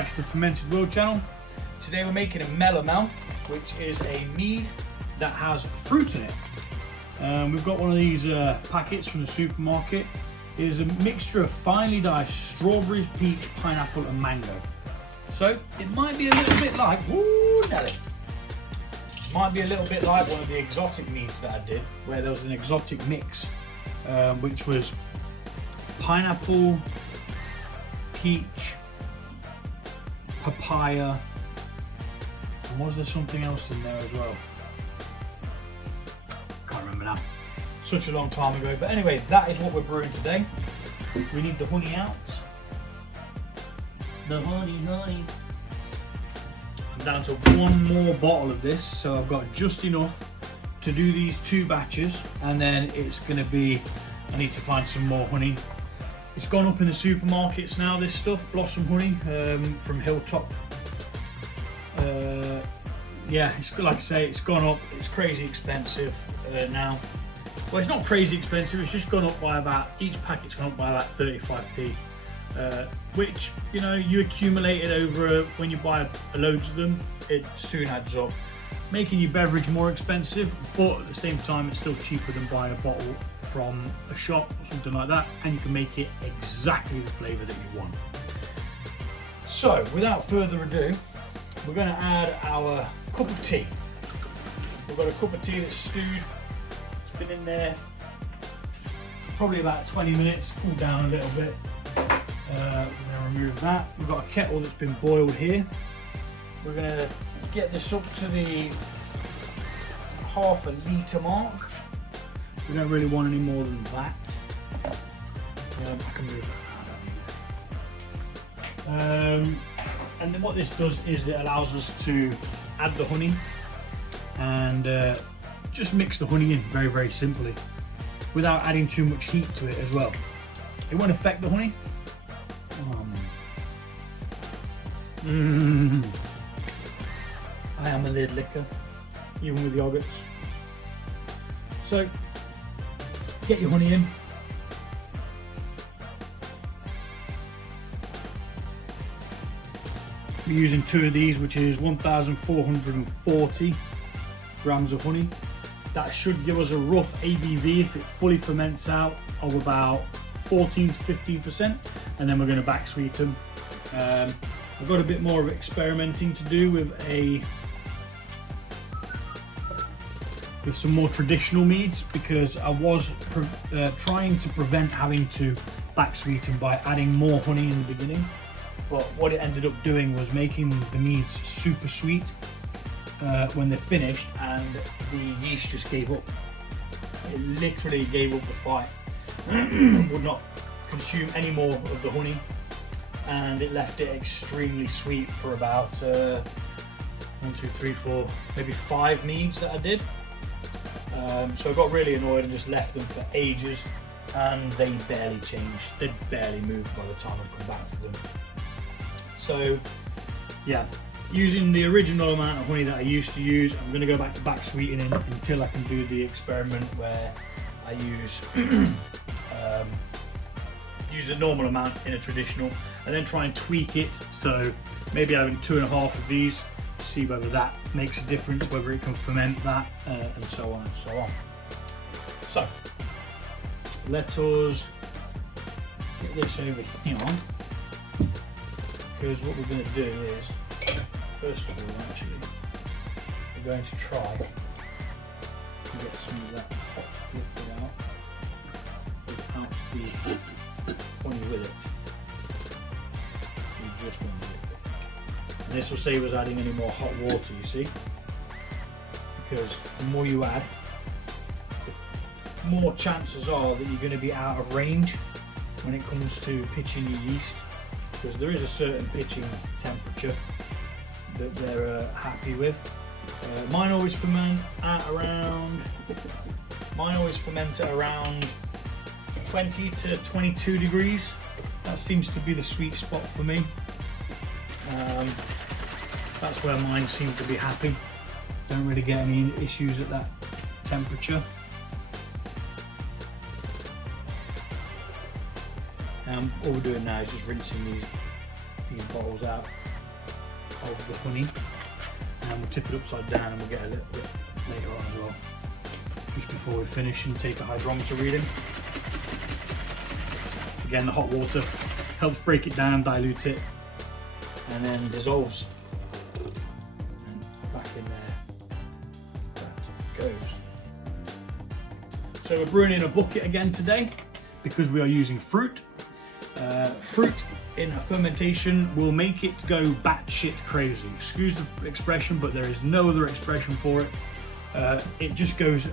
back to the Fermented World channel. Today we're making a melomel, which is a mead that has fruit in it. We've got one of these packets from the supermarket. It is a mixture of finely diced strawberries, peach, pineapple and mango. So it might be a little bit like, woo, Nelly. Might be a little bit like one of the exotic meads that I did, where there was an exotic mix, which was pineapple, peach, papaya, and was there something else in there as well? Can't remember now. Such a long time ago. But anyway, that is what we're brewing today. We need the honey out. The honey. I'm down to one more bottle of this, so I've got just enough to do these 2 batches, and then it's going to be, I need to find some more honey. It's gone up in the supermarkets now, this stuff, Blossom Honey from Hilltop. Yeah, it's like I say, it's gone up. It's crazy expensive now. Well, it's not crazy expensive, it's just gone up by about, each packet's gone up by about 35p. Which, you know, you accumulate it over, when you buy loads of them, it soon adds up, making your beverage more expensive, but at the same time it's still cheaper than buying a bottle from a shop or something like that, and you can make it exactly the flavour that you want. So without further ado, we're going to add our cup of tea. We've got a cup of tea that's stewed. It's been in there probably about 20 minutes, cooled down a little bit. We're going to remove that. We've got a kettle that's been boiled here. We're going to get this up to the ½ litre mark. We don't really want any more than that. I can move that out. And then what this does is it allows us to add the honey and just mix the honey in very, very simply without adding too much heat to it as well. It won't affect the honey. I am a lid licker, even with yogurts. So, get your honey in. We're using 2 of these, which is 1,440 grams of honey. That should give us a rough ABV, if it fully ferments out, of about 14 to 15%, and then we're going to back sweeten. I've got a bit more of experimenting to do with some more traditional meads, because I was trying to prevent having to back sweeten by adding more honey in the beginning. But what it ended up doing was making the meads super sweet when they're finished, and the yeast just gave up. It literally gave up the fight. Would not consume any more of the honey, and it left it extremely sweet for about 1, 2, 3, 4, maybe 5 meads that I did. So I got really annoyed and just left them for ages, and they barely changed. They barely moved by the time I'd come back to them. So yeah, using the original amount of honey that I used to use, I'm going to go back to back sweetening until I can do the experiment where I use the normal amount in a traditional, and then try and tweak it. So maybe having 2.5 of these, see whether that makes a difference, whether it can ferment that, and so on and so on. So let us get this over here on, because what we're going to do is, first of all, actually, we're going to try to get some of that hot liquid out without the honey with it. We just want the liquid. And this will save us adding any more hot water, you see, because the more you add, the more chances are that you're going to be out of range when it comes to pitching your yeast, because there is a certain pitching temperature that they're happy with. Mine always ferment at around 20 to 22 degrees. That seems to be the sweet spot for me. That's where mine seem to be happy. Don't really get any issues at that temperature. All we're doing now is just rinsing these these bottles out of the honey, and we'll tip it upside down, and we'll get a little bit later on as well, just before we finish and take a hydrometer reading. Again, the hot water helps break it down, dilute it, and then dissolves. And back in there that goes. So we're brewing in a bucket again today because we are using fruit. Fruit in a fermentation will make it go batshit crazy. Excuse the expression, but there is no other expression for it. It just goes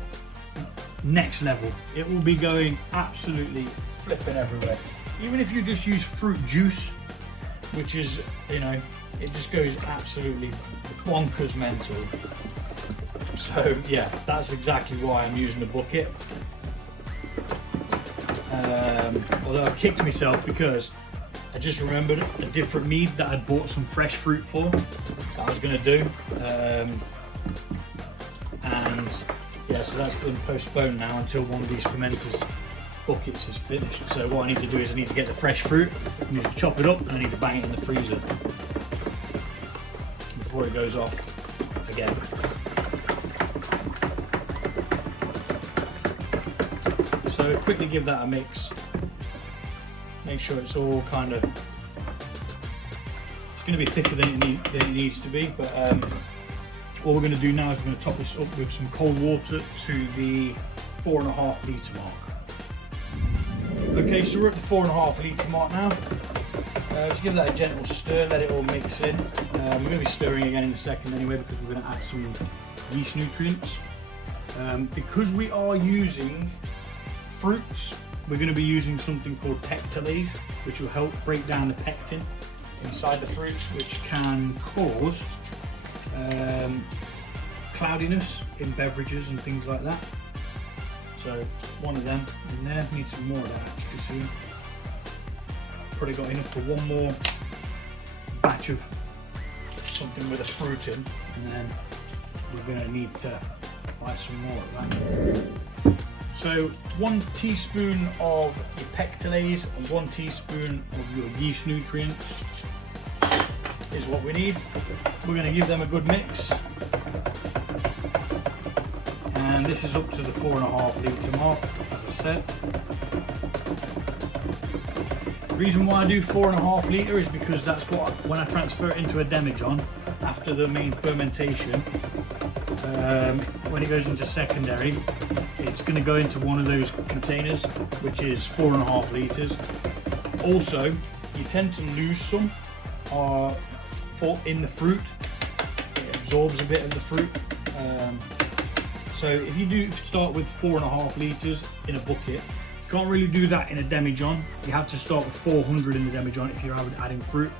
next level. It will be going absolutely flipping everywhere. Even if you just use fruit juice, which is, you know, it just goes absolutely bonkers mental. So yeah, that's exactly why I'm using the bucket. Although I've kicked myself because I just remembered a different mead that I'd bought some fresh fruit for that I was going to do, and yeah, so that's been postponed now until one of these fermenters buckets is finished. So what I need to do is I need to get the fresh fruit, I need to chop it up, and I need to bang it in the freezer before it goes off again. So quickly give that a mix. Make sure it's all kind of, it's going to be thicker than it needs to be, but what we're going to do now is we're going to top this up with some cold water to the 4.5 litre mark. Okay, so we're at the 4.5 litre mark now. Just give that a gentle stir, let it all mix in. We're going to be stirring again in a second anyway, because we're going to add some yeast nutrients. Because we are using fruits, we're going to be using something called pectolase, which will help break down the pectin inside the fruits, which can cause cloudiness in beverages and things like that. So one of them in there, need some more of that actually soon. Probably got enough for one more batch of something with a fruit in, and then we're going to need to buy some more of that. So 1 teaspoon of your pectolase and 1 teaspoon of your yeast nutrients is what we need. We're going to give them a good mix. And this is up to the 4.5 litre mark, as I said. The reason why I do 4.5 litre is because that's what, when I transfer it into a demijohn after the main fermentation, when it goes into secondary, it's going to go into one of those containers, which is 4.5 litres. Also, you tend to lose some in the fruit. It absorbs a bit of the fruit. So if you do start with 4.5 litres in a bucket, you can't really do that in a demijohn. You have to start with 400 in the demijohn if you're adding fruit,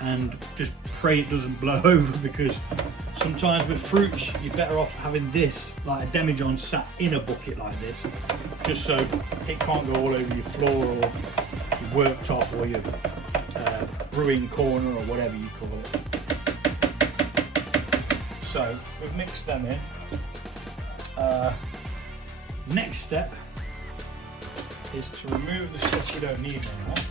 and just pray it doesn't blow over, because sometimes with fruits you're better off having this, like a demijohn, sat in a bucket like this, just so it can't go all over your floor or your worktop or your brewing corner or whatever you call it. So we've mixed them in. Next step is to remove the stuff we don't need anymore.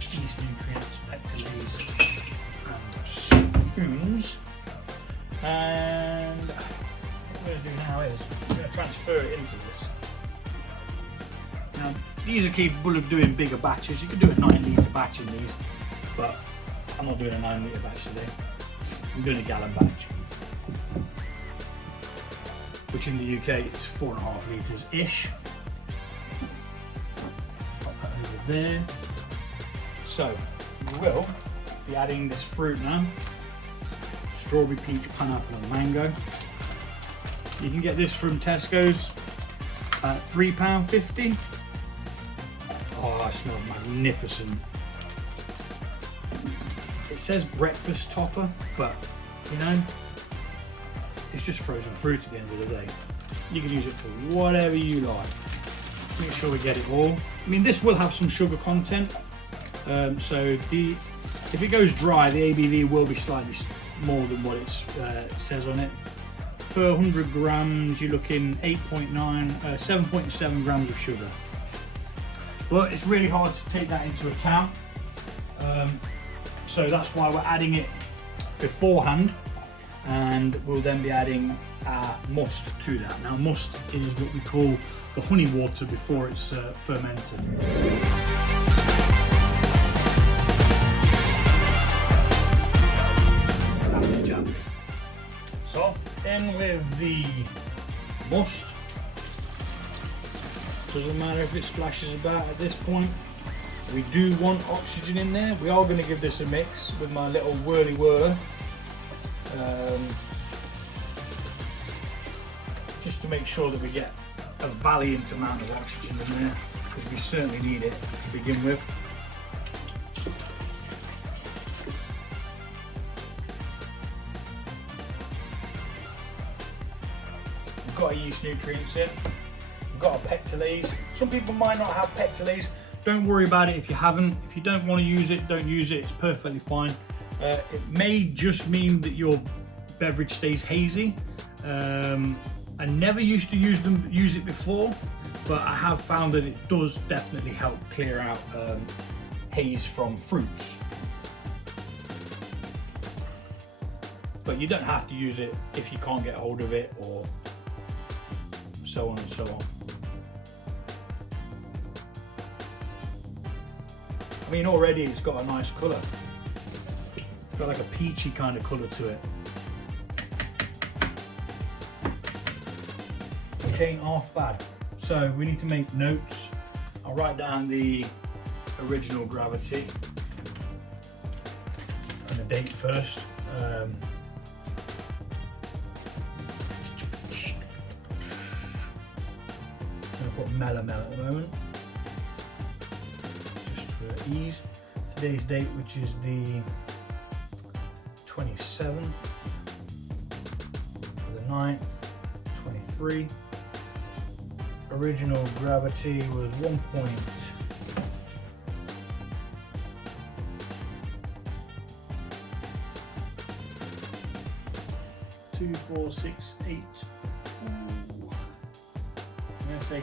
Yeast nutrients, pectolase, and spoons. And what we're going to do now is we're going to transfer it into this. Now, these are capable of doing bigger batches. You can do a 9 litre batch in these, but I'm not doing a 9 litre batch today. I'm doing a gallon batch, which in the UK is 4.5 litres ish. Pop that over there. So we will be adding this fruit now. Strawberry, peach, pineapple and mango. You can get this from Tesco's at £3.50. Oh, it smells magnificent. It says breakfast topper, but you know, it's just frozen fruit at the end of the day. You can use it for whatever you like. Make sure we get it all. I mean, this will have some sugar content, so if it goes dry, the ABV will be slightly more than what it says on it. Per 100 grams, you're looking 7.7 grams of sugar. But it's really hard to take that into account So that's why we're adding it beforehand, and we'll then be adding our must to that. Now must is what we call the honey water before it's fermented. So in with the must. Doesn't matter if it splashes about at this point. We do want oxygen in there. We are going to give this a mix with my little whirly whirler. Just to make sure that we get a valiant amount of oxygen in there, because we certainly need it to begin with. We've got our yeast nutrients in. We've got a pectolase. Some people might not have pectolase. Don't worry about it if you haven't. If you don't want to use it, don't use it. It's perfectly fine. It may just mean that your beverage stays hazy. I never used to use it before, but I have found that it does definitely help clear out haze from fruits. But you don't have to use it if you can't get hold of it, or so on and so on. I mean, already it's got a nice colour. It's got like a peachy kind of colour to it. Which ain't half bad. So we need to make notes. I'll write down the original gravity and the date first. I'm going to put melomel at the moment, just for ease. Today's date, which is the 27th of the 9th, 23. Original gravity was 1.2468. I'm going to say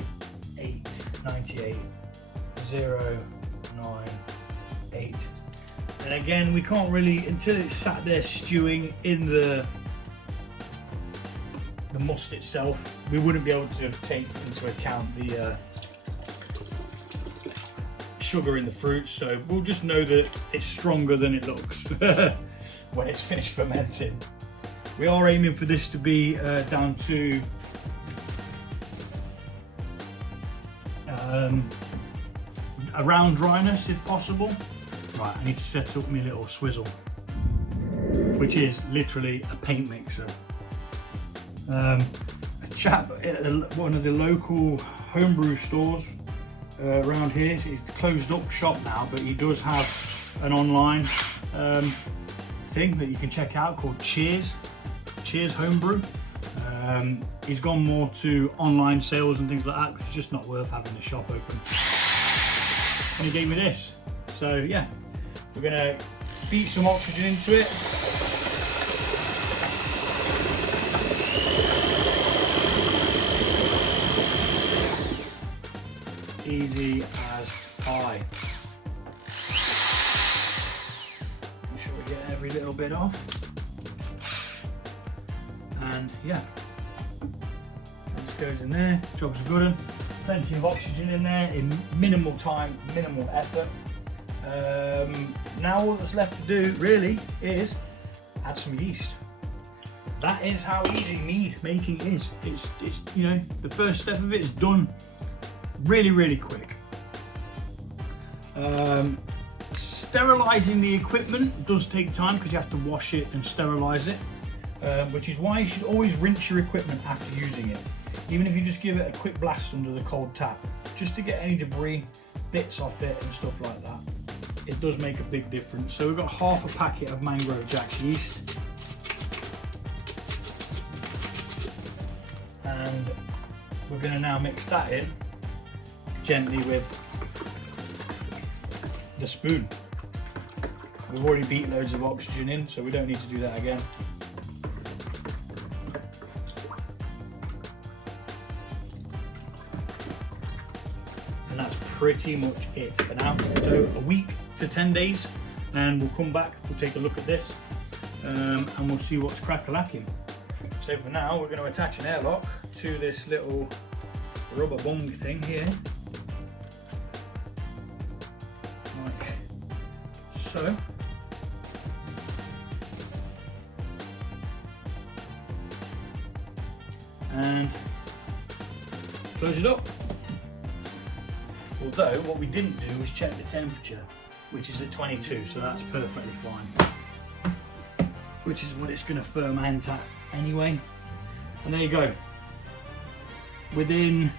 898 098. And again, we can't really, until it's sat there stewing in the must itself, we wouldn't be able to take into account the sugar in the fruit, so we'll just know that it's stronger than it looks when it's finished fermenting. We are aiming for this to be down to around dryness if possible. Right, I need to set up my little swizzle, which is literally a paint mixer. A chap at one of the local homebrew stores around here, he's a closed up shop now, but he does have an online thing that you can check out called Cheers Homebrew. He's gone more to online sales and things like that, because it's just not worth having the shop open. And he gave me this. So yeah, we're gonna beat some oxygen into it. Easy as pie. Make sure we get every little bit off. And yeah, this goes in there. Job's a good one. Plenty of oxygen in there in minimal time, minimal effort. Now all that's left to do really is add some yeast. That is how easy mead making is. It's you know, the first step of it is done really quick. Sterilizing the equipment does take time, because you have to wash it and sterilize it, which is why you should always rinse your equipment after using it, even if you just give it a quick blast under the cold tap, just to get any debris bits off it and stuff like that. It does make a big difference. So we've got half a packet of Mangrove Jack's yeast, and we're going to now mix that in gently with the spoon. We've already beat loads of oxygen in, so we don't need to do that again. And that's pretty much it for now. So a week to 10 days and we'll come back, we'll take a look at this, and we'll see what's crack-a-lacking. So for now, we're going to attach an airlock to this little rubber bung thing here, like so. And close it up. Although what we didn't do was check the temperature, which is at 22, so that's perfectly fine. Which is what it's going to ferment at anyway. And there you go. Within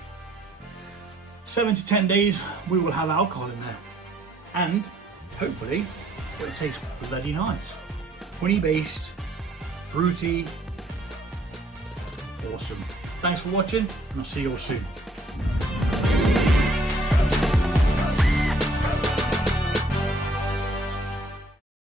7 to 10 days, we will have alcohol in there, and hopefully it tastes bloody nice. Honey-based, fruity, awesome. Thanks for watching, and I'll see you all soon.